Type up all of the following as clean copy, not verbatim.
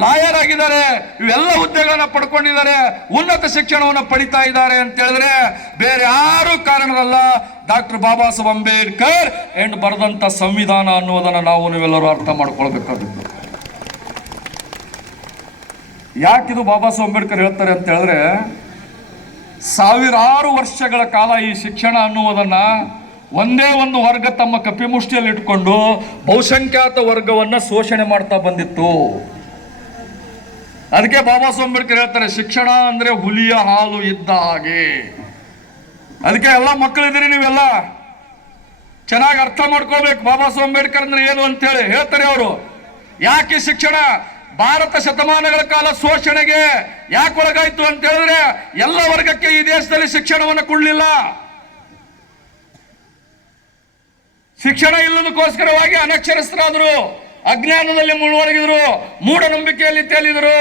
Lawyer ಆಗಿದ್ದಾರೆ, ಇವೆಲ್ಲ ಹುದ್ದೆಗಳನ್ನ ಪಡ್ಕೊಂಡಿದ್ದಾರೆ, ಉನ್ನತ ಶಿಕ್ಷಣವನ್ನು ಪಡಿತಾ ಇದ್ದಾರೆ ಅಂತ ಹೇಳಿದ್ರೆ ಬೇರೆ ಯಾರು ಕಾರಣದಲ್ಲ, ಡಾಕ್ಟರ್ ಬಾಬಾ ಸಾಹೇಬ್ ಅಂಬೇಡ್ಕರ್ ಎಂಡ್ ಬರೆದಂತ ಸಂವಿಧಾನ ಅನ್ನೋದನ್ನ ನಾವು ನೀವೆಲ್ಲರೂ ಅರ್ಥ ಮಾಡ್ಕೊಳ್ಬೇಕಾಗಿತ್ತು. ಯಾಕಿದು ಬಾಬಾ ಸಾಹೇಬ್ ಅಂಬೇಡ್ಕರ್ ಹೇಳ್ತಾರೆ ಅಂತ ಹೇಳಿದ್ರೆ, ಸಾವಿರಾರು ವರ್ಷಗಳ ಕಾಲ ಈ ಶಿಕ್ಷಣ ಅನ್ನುವುದನ್ನ ಒಂದೇ ಒಂದು ವರ್ಗ ತಮ್ಮ ಕಪಿಮುಷ್ಟಿಯಲ್ಲಿ ಇಟ್ಕೊಂಡು ಬಹುಸಂಖ್ಯಾತ ವರ್ಗವನ್ನ ಶೋಷಣೆ ಮಾಡ್ತಾ ಬಂದಿತ್ತು. ಅದಕ್ಕೆ ಬಾಬಾ ಸಾಹೇಬ್ ಅಂಬೇಡ್ಕರ್ ಹೇಳ್ತಾರೆ, ಶಿಕ್ಷಣ ಅಂದ್ರೆ ಹುಲಿಯ ಹಾಲು ಇದ್ದ ಹಾಗೆ. ಅದಕ್ಕೆ ಎಲ್ಲ ಮಕ್ಕಳಿದ್ದೀರಿ, ನೀವೆಲ್ಲ ಚೆನ್ನಾಗಿ ಅರ್ಥ ಮಾಡ್ಕೊಳ್ಬೇಕು ಬಾಬಾ ಸಾಹೇಬ್ ಅಂಬೇಡ್ಕರ್ ಅಂದ್ರೆ ಏನು ಅಂತ ಹೇಳಿ ಹೇಳ್ತಾರೆ ಅವರು. ಯಾಕೆ ಶಿಕ್ಷಣ ಭಾರತ ಶತಮಾನಗಳ ಕಾಲ ಶೋಷಣೆಗೆ ಯಾಕೆ ಒಳಗಾಯ್ತು ಅಂತ ಹೇಳಿದ್ರೆ, ಎಲ್ಲ ವರ್ಗಕ್ಕೆ ಈ ದೇಶದಲ್ಲಿ ಶಿಕ್ಷಣವನ್ನು ಕೊಡಲಿಲ್ಲ. ಶಿಕ್ಷಣ ಇಲ್ಲದಕ್ಕೋಸ್ಕರವಾಗಿ ಅನಕ್ಷರಸ್ಥರಾದ್ರು, ಅಜ್ಞಾನದಲ್ಲಿ ಮುಳುವಡಗಿದ್ರು, ಮೂಢನಂಬಿಕೆಯಲ್ಲಿ ತೇಲಿದ್ರು.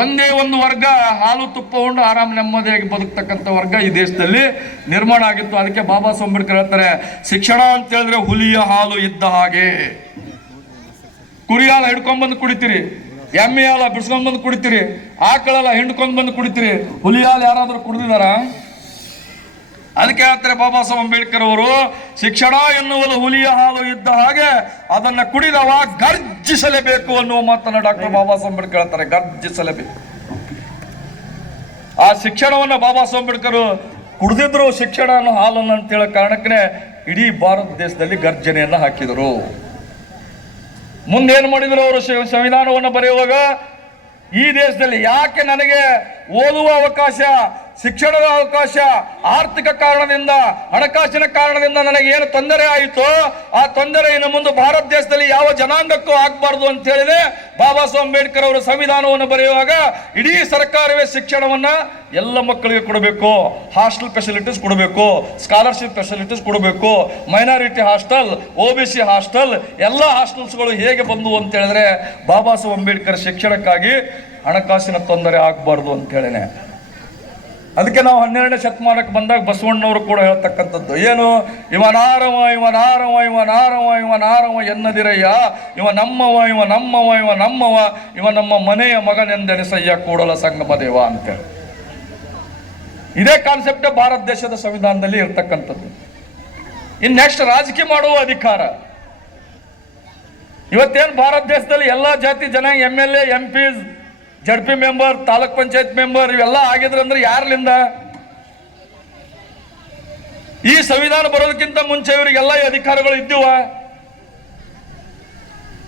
ಒಂದೇ ಒಂದು ವರ್ಗ ಹಾಲು ತುಪ್ಪ ಉಂಡು ಆರಾಮ ನೆಮ್ಮದಿಯಾಗಿ ಬದುಕ್ತಕ್ಕಂಥ ವರ್ಗ ಈ ದೇಶದಲ್ಲಿ ನಿರ್ಮಾಣ ಆಗಿತ್ತು. ಅದಕ್ಕೆ ಬಾಬಾ ಸಾಹೇಬ್ ಅಂಬೇಡ್ಕರ್ ಹೇಳ್ತಾರೆ, ಶಿಕ್ಷಣ ಅಂತ ಹೇಳಿದ್ರೆ ಹುಲಿಯ ಹಾಲು ಇದ್ದ ಹಾಗೆ. ಕುರಿ ಹಾಲ ಹಿಡ್ಕೊಂಡ್ಬಂದು ಕುಡಿತೀರಿ, ಎಮ್ಮೆ ಹಾಲ ಬಿಡ್ಸ್ಕೊಂಡ್ಬಂದು ಕುಡಿತೀರಿ, ಆಕಳೆಲ್ಲ ಹಿಂಡ್ಕೊಂಡ್ ಬಂದು ಕುಡಿತೀರಿ. ಹುಲಿ ಹಾಲು ಯಾರಾದ್ರೂ ಕುಡಿದಿದಾರ? ಅದಕ್ಕೆ ಹೇಳ್ತಾರೆ ಬಾಬಾ ಸಾಹೇಬ್ ಅಂಬೇಡ್ಕರ್ ಅವರು, ಶಿಕ್ಷಣ ಎನ್ನುವುದು ಹುಲಿಯ ಹಾಲು ಇದ್ದ ಹಾಗೆ, ಅದನ್ನ ಕುಡಿದವ ಗರ್ಜಿಸಲೇಬೇಕು ಅನ್ನುವ ಮಾತನ್ನ ಡಾಕ್ಟರ್ ಬಾಬಾ ಸಾಹೇಬ್ ಅಂಬೇಡ್ಕರ್ ಹೇಳ್ತಾರೆ. ಗರ್ಜಿಸಲೇಬೇಕು. ಆ ಶಿಕ್ಷಣವನ್ನ ಬಾಬಾ ಸಾಹೇಬ್ ಅಂಬೇಡ್ಕರ್ ಕುಡಿದಿದ್ರು ಶಿಕ್ಷಣ ಅನ್ನೋ ಹಾಲನ್ನು ಅಂತ ಹೇಳೋ ಕಾರಣಕ್ಕೆ ಇಡೀ ಭಾರತ ದೇಶದಲ್ಲಿ ಗರ್ಜನೆಯನ್ನ ಹಾಕಿದರು. ಮುಂದೇನು ಮಾಡಿದ್ರು ಅವರು? ಸಂವಿಧಾನವನ್ನು ಬರೆಯುವಾಗ ಈ ದೇಶದಲ್ಲಿ ಯಾಕೆ ನನಗೆ ಓದುವ ಅವಕಾಶ, ಶಿಕ್ಷಣದ ಅವಕಾಶ, ಆರ್ಥಿಕ ಕಾರಣದಿಂದ, ಹಣಕಾಸಿನ ಕಾರಣದಿಂದ ನನಗೆ ಏನು ತೊಂದರೆ ಆಯಿತು, ಆ ತೊಂದರೆ ಇನ್ನು ಮುಂದೆ ಭಾರತ ದೇಶದಲ್ಲಿ ಯಾವ ಜನಾಂಗಕ್ಕೂ ಆಗಬಾರ್ದು ಅಂತ ಹೇಳಿದ್ರೆ ಬಾಬಾ ಸಾಹೇಬ್ ಅಂಬೇಡ್ಕರ್ ಅವರು ಸಂವಿಧಾನವನ್ನು ಬರೆಯುವಾಗ ಇಡೀ ಸರ್ಕಾರವೇ ಶಿಕ್ಷಣವನ್ನ ಎಲ್ಲ ಮಕ್ಕಳಿಗೆ ಕೊಡಬೇಕು, ಹಾಸ್ಟೆಲ್ ಫೆಸಿಲಿಟೀಸ್ ಕೊಡಬೇಕು, ಸ್ಕಾಲರ್ಶಿಪ್ ಫೆಸಿಲಿಟೀಸ್ ಕೊಡಬೇಕು, ಮೈನಾರಿಟಿ ಹಾಸ್ಟೆಲ್, OBC ಹಾಸ್ಟೆಲ್, ಎಲ್ಲ ಹಾಸ್ಟೆಲ್ಸ್ಗಳು ಹೇಗೆ ಬಂದವು ಅಂತ ಹೇಳಿದ್ರೆ ಬಾಬಾ ಸಾಹೇಬ್ ಅಂಬೇಡ್ಕರ್ ಶಿಕ್ಷಣಕ್ಕಾಗಿ ಹಣಕಾಸಿನ ತೊಂದರೆ ಆಗಬಾರ್ದು ಅಂತ ಹೇಳಿನೆ. ಅದಕ್ಕೆ ನಾವು 12ನೇ ಶತಮಾನಕ್ಕೆ ಬಂದಾಗ ಬಸವಣ್ಣವರು ಕೂಡ ಹೇಳ್ತಕ್ಕಂಥದ್ದು ಏನು, ಇವನಾರವ ಇವನಾರವ ಇವನಾರವ ಇವನಾರವ ಎನ್ನದಿರಯ್ಯ, ಇವ ನಮ್ಮವ ಇವ ನಮ್ಮವ ಇವ ನಮ್ಮವ, ಇವ ನಮ್ಮ ಮನೆಯ ಮಗನೆಂದೆನಿಸಯ್ಯ ಕೂಡಲ ಸಂಗಮ ದೇವ ಅಂತೇಳಿ. ಇದೇ ಕಾನ್ಸೆಪ್ಟ್ ಭಾರತ ದೇಶದ ಸಂವಿಧಾನದಲ್ಲಿ ಇರ್ತಕ್ಕಂಥದ್ದು. ಇನ್ ನೆಕ್ಸ್ಟ್ ರಾಜಕೀಯ ಮಾಡುವ ಅಧಿಕಾರ. ಇವತ್ತೇನು ಭಾರತ ದೇಶದಲ್ಲಿ ಎಲ್ಲಾ ಜಾತಿ ಜನಾಂಗ MLA, MP, ZP member, taluk panchayat member ಇವೆಲ್ಲ ಆಗಿದ್ರೆ ಅಂದ್ರೆ ಯಾರ್ಲಿಂದ? ಈ ಸಂವಿಧಾನ ಬರೋದಕ್ಕಿಂತ ಮುಂಚೆ ಇವರಿಗೆಲ್ಲ ಈ ಅಧಿಕಾರಗಳು ಇದ್ದುವ?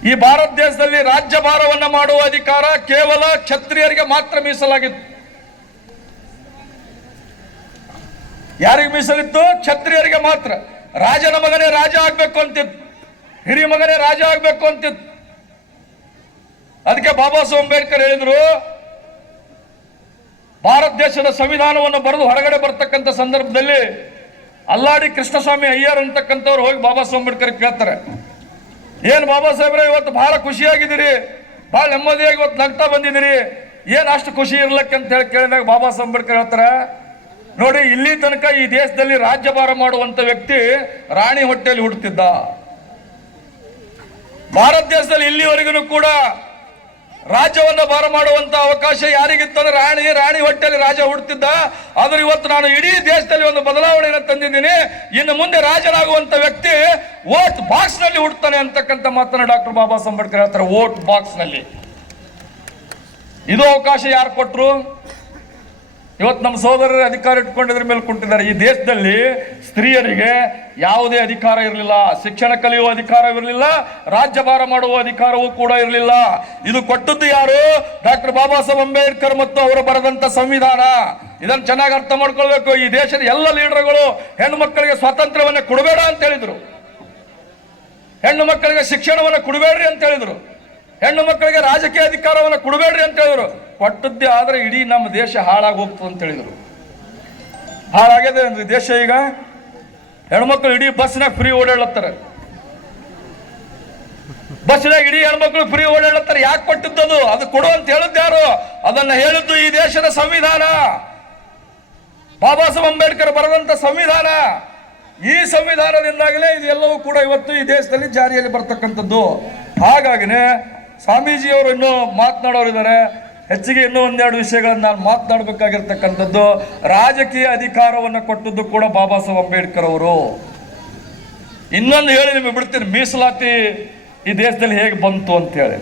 ಈ ಭಾರತ ದೇಶದಲ್ಲಿ ರಾಜ್ಯಭಾರವನ್ನ ಮಾಡುವ ಅಧಿಕಾರ ಕೇವಲ ಕ್ಷತ್ರಿಯರಿಗೆ ಮಾತ್ರ ಮೀಸಲಾಗಿತ್ತು. ಯಾರಿಗೆ ಮೀಸಲಿತ್ತು? ಕ್ಷತ್ರಿಯರಿಗೆ ಮಾತ್ರ. ರಾಜನ ಮಗನೇ ರಾಜ ಆಗ್ಬೇಕು ಅಂತಿತ್ತು, ಹಿರಿಯ ಮಗನೇ ರಾಜ ಆಗ್ಬೇಕು ಅಂತಿತ್ತು. ಅದಕ್ಕೆ ಬಾಬಾ ಸಾಹೇಬ್ ಅಂಬೇಡ್ಕರ್ ಹೇಳಿದ್ರು, ಭಾರತ ದೇಶದ ಸಂವಿಧಾನವನ್ನು ಬರೆದು ಹೊರಗಡೆ ಬರ್ತಕ್ಕಂಥ ಸಂದರ್ಭದಲ್ಲಿ ಅಲ್ಲಾಡಿ ಕೃಷ್ಣಸ್ವಾಮಿ ಅಯ್ಯರ್ ಅಂತಕ್ಕಂಥವ್ರು ಹೋಗಿ ಬಾಬಾ ಸಾಹೇಬ್ ಅಂಬೇಡ್ಕರ್ ಕೇಳ್ತಾರೆ, ಏನ್ ಬಾಬಾ ಸಾಹೇಬ್ರೆ ಇವತ್ತು ಬಹಳ ಖುಷಿಯಾಗಿದ್ದೀರಿ, ಬಹಳ ನೆಮ್ಮದಿಯಾಗಿ ಇವತ್ತು ನಗ್ತಾ ಬಂದಿದ್ದೀರಿ, ಏನ್ ಅಷ್ಟು ಖುಷಿ ಇರ್ಲಕ್ಕೆ ಅಂತ ಹೇಳಿ ಕೇಳಿದಾಗ ಬಾಬಾ ಸಾಹೇಬ್ ಅಂಬೇಡ್ಕರ್ ಹೇಳ್ತಾರೆ, ನೋಡಿ ಇಲ್ಲಿ ತನಕ ಈ ದೇಶದಲ್ಲಿ ರಾಜ್ಯಭಾರ ಮಾಡುವಂತ ವ್ಯಕ್ತಿ ರಾಣಿ ಹೊಟ್ಟೆಯಲ್ಲಿ ಹುಟ್ಟುತ್ತಿದ್ದ. ಭಾರತ ದೇಶದಲ್ಲಿ ಇಲ್ಲಿವರೆಗೂ ಕೂಡ ರಾಜ್ಯವನ್ನ ಭಾರ ಮಾಡುವಂತ ಅವಕಾಶ ಯಾರಿಗಿತ್ತಂದ್ರೆ ರಾಣಿ ಹೊಟ್ಟೆಯಲ್ಲಿ ರಾಜ ಹುಟ್ಟುತ್ತಿದ್ದ. ಆದ್ರೆ ಇವತ್ತು ನಾನು ಇಡೀ ದೇಶದಲ್ಲಿ ಒಂದು ಬದಲಾವಣೆಯನ್ನು ತಂದಿದ್ದೀನಿ, ಇನ್ನು ಮುಂದೆ ರಾಜನಾಗುವಂತ ವ್ಯಕ್ತಿ ವೋಟ್ ಬಾಕ್ಸ್ ನಲ್ಲಿ ಹುಡ್ತಾನೆ ಅಂತಕ್ಕಂಥ ಮಾತನ್ನ ಡಾಕ್ಟರ್ ಬಾಬಾ ಸಾಹೇಬ್ ಅಂಬೇಡ್ಕರ್ ಹೇಳ್ತಾರೆ. ವೋಟ್ ಬಾಕ್ಸ್ ನಲ್ಲಿ. ಇದು ಅವಕಾಶ ಯಾರು ಕೊಟ್ರು? ಇವತ್ತು ನಮ್ಮ ಸೋದರರ ಅಧಿಕಾರ ಇಟ್ಕೊಂಡಿದ್ರ ಮೇಲೆ ಕುಂಟಿದ್ದಾರೆ. ಈ ದೇಶದಲ್ಲಿ ಸ್ತ್ರೀಯರಿಗೆ ಯಾವುದೇ ಅಧಿಕಾರ ಇರಲಿಲ್ಲ, ಶಿಕ್ಷಣ ಕಲಿಯುವ ಅಧಿಕಾರ ಇರಲಿಲ್ಲ, ರಾಜ್ಯಭಾರ ಮಾಡುವ ಅಧಿಕಾರವೂ ಕೂಡ ಇರಲಿಲ್ಲ. ಇದು ಕೊಟ್ಟದ್ದು ಯಾರು? ಡಾಕ್ಟರ್ ಬಾಬಾ ಸಾಹೇಬ್ ಅಂಬೇಡ್ಕರ್ ಮತ್ತು ಅವರು ಬರೆದಂತ ಸಂವಿಧಾನ. ಇದನ್ನು ಚೆನ್ನಾಗಿ ಅರ್ಥ ಮಾಡ್ಕೊಳ್ಬೇಕು. ಈ ದೇಶದ ಎಲ್ಲ ಲೀಡರ್ಗಳು ಹೆಣ್ಣು ಮಕ್ಕಳಿಗೆ ಸ್ವಾತಂತ್ರ್ಯವನ್ನ ಕೊಡಬೇಡ ಅಂತ ಹೇಳಿದ್ರು, ಹೆಣ್ಣು ಮಕ್ಕಳಿಗೆ ಶಿಕ್ಷಣವನ್ನ ಕೊಡಬೇಡ್ರಿ ಅಂತ ಹೇಳಿದ್ರು, ಹೆಣ್ಣು ಮಕ್ಕಳಿಗೆ ರಾಜಕೀಯ ಅಧಿಕಾರವನ್ನು ಕೊಡಬೇಡ್ರಿ ಅಂತ ಹೇಳಿದ್ರು. ಕೊಟ್ಟದ್ದೇ ಆದ್ರೆ ಇಡೀ ನಮ್ಮ ದೇಶ ಹಾಳಾಗಿ ಹೋಗ್ತದೆ ಅಂತ ಹೇಳಿದ್ರು. ಹಾಳಾಗಿದೆ ದೇಶ. ಈಗ ಹೆಣ್ಮಕ್ಳು ಇಡೀ ಬಸ್ನಾಗ ಫ್ರೀ ಓಡಾಡ್ಲತ್ತಾರೆ, ಬಸ್ನಾಗ ಇಡೀ ಹೆಣ್ಮಕ್ಳು ಫ್ರೀ ಓಡಾಡ್ಲತ್ತಾರೆ. ಯಾಕೆ ಕೊಟ್ಟಿದ್ದದು? ಅದು ಕೊಡು ಅಂತ ಹೇಳಿದ್ದು ಯಾರು? ಅದನ್ನ ಹೇಳಿದ್ದು ಈ ದೇಶದ ಸಂವಿಧಾನ, ಬಾಬಾ ಸಾಹೇಬ್ ಅಂಬೇಡ್ಕರ್ ಬರೆದಂತ ಸಂವಿಧಾನ. ಈ ಸಂವಿಧಾನದಿಂದಾಗಲೇ ಇದೆಲ್ಲವೂ ಕೂಡ ಇವತ್ತು ಈ ದೇಶದಲ್ಲಿ ಜಾರಿಯಲ್ಲಿ ಬರ್ತಕ್ಕಂಥದ್ದು. ಹಾಗಾಗಿನೇ ಸ್ವಾಮೀಜಿಯವರು ಇನ್ನೂ ಮಾತನಾಡೋರಿದ್ದಾರೆ. ಹೆಚ್ಚಿಗೆ ಇನ್ನೂ ಒಂದೆರಡು ವಿಷಯಗಳನ್ನು ನಾನು ಮಾತನಾಡಬೇಕಾಗಿರ್ತಕ್ಕಂಥದ್ದು. ರಾಜಕೀಯ ಅಧಿಕಾರವನ್ನು ಕೊಟ್ಟದ್ದು ಕೂಡ ಬಾಬಾ ಸಾಹೇಬ್ ಅಂಬೇಡ್ಕರ್ ಅವರು. ಇನ್ನೊಂದು ಹೇಳಿ ನಿಮಗೆ ಬಿಡ್ತೀನಿ, ಮೀಸಲಾತಿ ಈ ದೇಶದಲ್ಲಿ ಹೇಗೆ ಬಂತು ಅಂತ ಹೇಳಿ.